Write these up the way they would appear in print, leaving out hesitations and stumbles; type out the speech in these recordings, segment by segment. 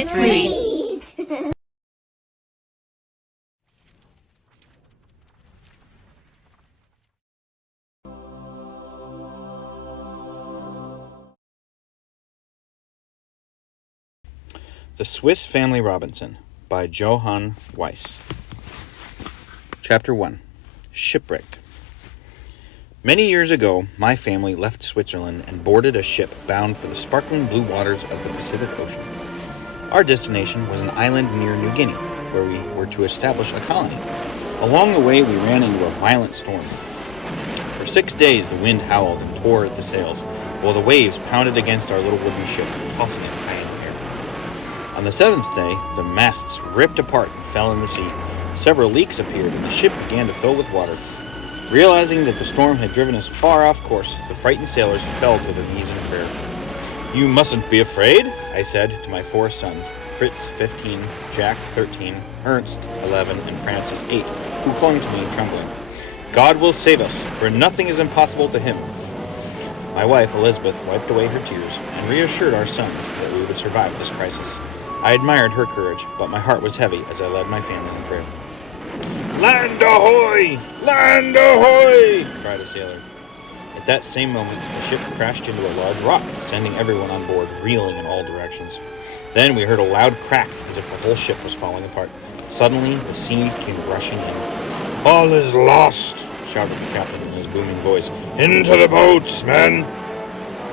Let's read. The Swiss Family Robinson by Johann Weiss. Chapter 1. Shipwrecked. Many years ago, my family left Switzerland and boarded a ship bound for the sparkling blue waters of the Pacific Ocean. Our destination was an island near New Guinea, where we were to establish a colony. Along the way, we ran into a violent storm. For 6 days, the wind howled and tore at the sails, while the waves pounded against our little wooden ship, tossing it high in the air. On the 7th day, the masts ripped apart and fell in the sea. Several leaks appeared, and the ship began to fill with water. Realizing that the storm had driven us far off course, the frightened sailors fell to their knees in prayer. "You mustn't be afraid," I said to my 4 sons, Fritz, 15, Jack, 13, Ernst, 11, and Francis, 8, who clung to me trembling. "God will save us, for nothing is impossible to him." My wife, Elizabeth, wiped away her tears and reassured our sons that we would survive this crisis. I admired her courage, but my heart was heavy as I led my family in prayer. "Land ahoy! Land ahoy!" cried a sailor. At that same moment, the ship crashed into a large rock, sending everyone on board reeling in all directions. Then we heard a loud crack as if the whole ship was falling apart. Suddenly, the sea came rushing in. "All is lost!" shouted the captain in his booming voice. "Into the boats, men!"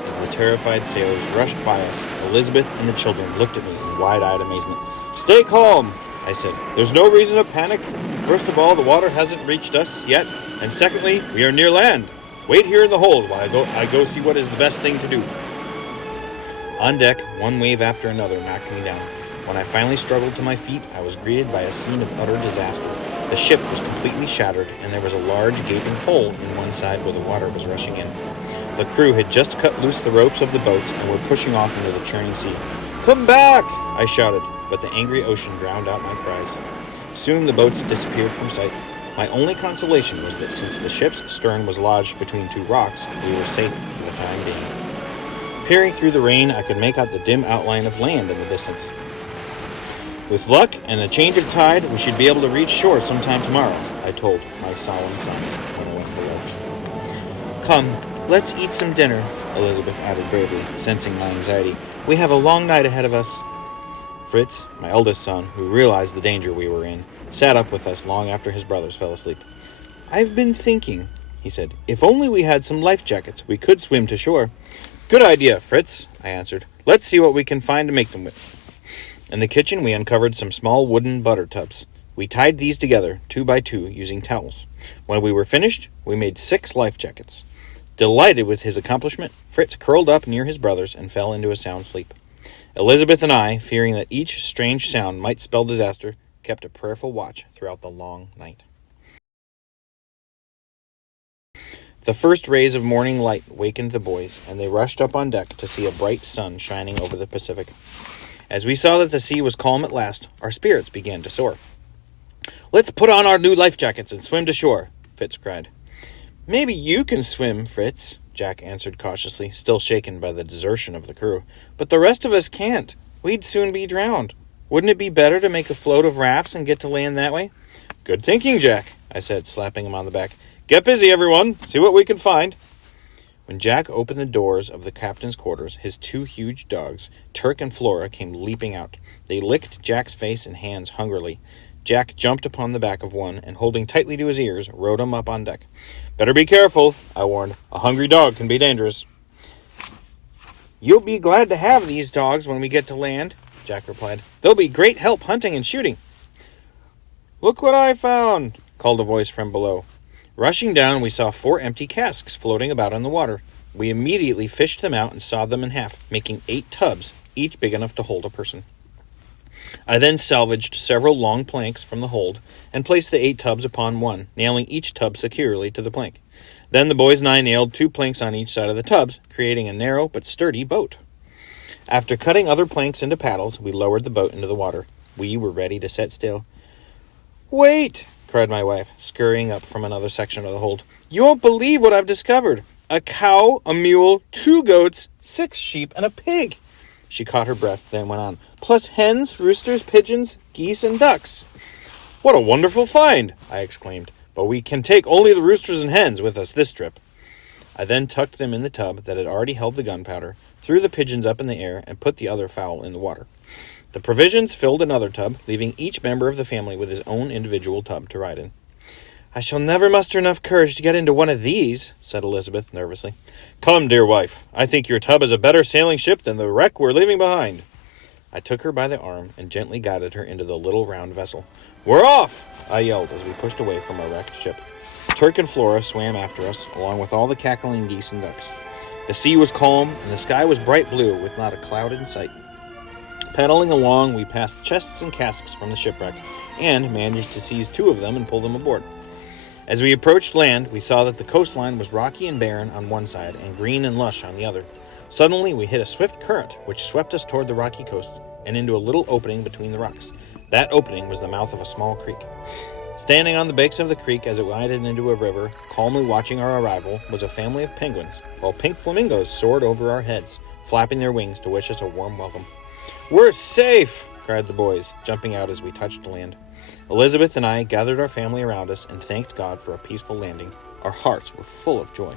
As the terrified sailors rushed by us, Elizabeth and the children looked at me in wide-eyed amazement. "Stay calm," I said. "There's no reason to panic. First of all, the water hasn't reached us yet, and secondly, we are near land. Wait here in the hold while I go see what is the best thing to do." On deck, one wave after another knocked me down. When I finally struggled to my feet, I was greeted by a scene of utter disaster. The ship was completely shattered, and there was a large gaping hole in one side where the water was rushing in. The crew had just cut loose the ropes of the boats and were pushing off into the churning sea. "Come back!" I shouted, but the angry ocean drowned out my cries. Soon the boats disappeared from sight. My only consolation was that since the ship's stern was lodged between 2 rocks, we were safe for the time being. Peering through the rain, I could make out the dim outline of land in the distance. "With luck and a change of tide, we should be able to reach shore sometime tomorrow," I told my solemn sons when I went below. "Come, let's eat some dinner," Elizabeth added bravely, sensing my anxiety. "We have a long night ahead of us." Fritz, my eldest son, who realized the danger we were in, sat up with us long after his brothers fell asleep. "I've been thinking," he said. "If only we had some life jackets, we could swim to shore." "Good idea, Fritz," I answered. "Let's see what we can find to make them with." In the kitchen, we uncovered some small wooden butter tubs. We tied these together, 2 by 2, using towels. When we were finished, we made 6 life jackets. Delighted with his accomplishment, Fritz curled up near his brothers and fell into a sound sleep. Elizabeth and I, fearing that each strange sound might spell disaster, kept a prayerful watch throughout the long night. The first rays of morning light wakened the boys, and they rushed up on deck to see a bright sun shining over the Pacific. As we saw that the sea was calm at last, our spirits began to soar. "Let's put on our new life jackets and swim to shore," Fritz cried. "Maybe you can swim, Fritz," Jack answered cautiously, still shaken by the desertion of the crew. "But the rest of us can't. We'd soon be drowned. Wouldn't it be better to make a float of rafts and get to land that way?" "Good thinking, Jack," I said, slapping him on the back. "Get busy, everyone. See what we can find." When Jack opened the doors of the captain's quarters, his 2 huge dogs, Turk and Flora, came leaping out. They licked Jack's face and hands hungrily. Jack jumped upon the back of one, and holding tightly to his ears, rode him up on deck. "Better be careful," I warned. "A hungry dog can be dangerous." "You'll be glad to have these dogs when we get to land," Jack replied. "They'll be great help hunting and shooting." "Look what I found," called a voice from below. Rushing down, we saw 4 empty casks floating about in the water. We immediately fished them out and sawed them in half, making 8 tubs, each big enough to hold a person. I then salvaged several long planks from the hold and placed the 8 tubs upon one, nailing each tub securely to the plank. Then the boys and I nailed 2 planks on each side of the tubs, creating a narrow but sturdy boat. After cutting other planks into paddles, we lowered the boat into the water. We were ready to set sail. "Wait!" cried my wife, scurrying up from another section of the hold. "You won't believe what I've discovered. A cow, a mule, 2 goats, 6 sheep, and a pig." She caught her breath, then went on. Plus hens, roosters, pigeons, geese, and ducks. What a wonderful find, I exclaimed. But we can take only the roosters and hens with us this trip. I then tucked them in the tub that had already held the gunpowder, threw the pigeons up in the air, and put the other fowl in the water. The provisions filled another tub, leaving each member of the family with his own individual tub to ride in. I shall never muster enough courage to get into one of these, said Elizabeth nervously. Come, dear wife, I think your tub is a better sailing ship than the wreck we're leaving behind. I took her by the arm and gently guided her into the little round vessel. We're off, I yelled as we pushed away from our wrecked ship. Turk and Flora swam after us, along with all the cackling geese and ducks. The sea was calm, and the sky was bright blue, with not a cloud in sight. Paddling along, we passed chests and casks from the shipwreck, and managed to seize 2 of them and pull them aboard. As we approached land, we saw that the coastline was rocky and barren on one side, and green and lush on the other. Suddenly, we hit a swift current, which swept us toward the rocky coast, and into a little opening between the rocks. That opening was the mouth of a small creek. Standing on the banks of the creek as it widened into a river, calmly watching our arrival, was a family of penguins, while pink flamingos soared over our heads, flapping their wings to wish us a warm welcome. We're safe, cried the boys, jumping out as we touched land. Elizabeth and I gathered our family around us and thanked God for a peaceful landing. Our hearts were full of joy.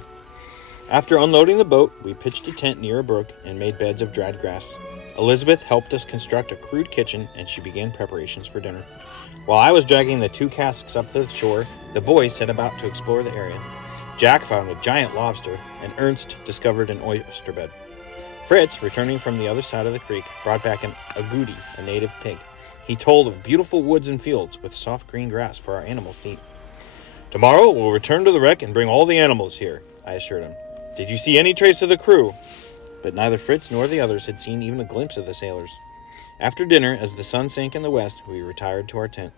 After unloading the boat, we pitched a tent near a brook and made beds of dried grass. Elizabeth helped us construct a crude kitchen, and she began preparations for dinner. While I was dragging the 2 casks up to the shore, the boys set about to explore the area. Jack found a giant lobster, and Ernst discovered an oyster bed. Fritz, returning from the other side of the creek, brought back an agouti, a native pig. He told of beautiful woods and fields with soft green grass for our animals to eat. Tomorrow we'll return to the wreck and bring all the animals here, I assured him. Did you see any trace of the crew? But neither Fritz nor the others had seen even a glimpse of the sailors. After dinner, as the sun sank in the west, we retired to our tent.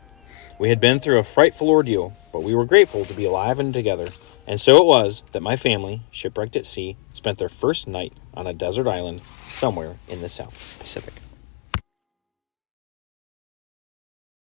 We had been through a frightful ordeal, but we were grateful to be alive and together, and so it was that my family, shipwrecked at sea, spent their first night on a desert island somewhere in the South Pacific.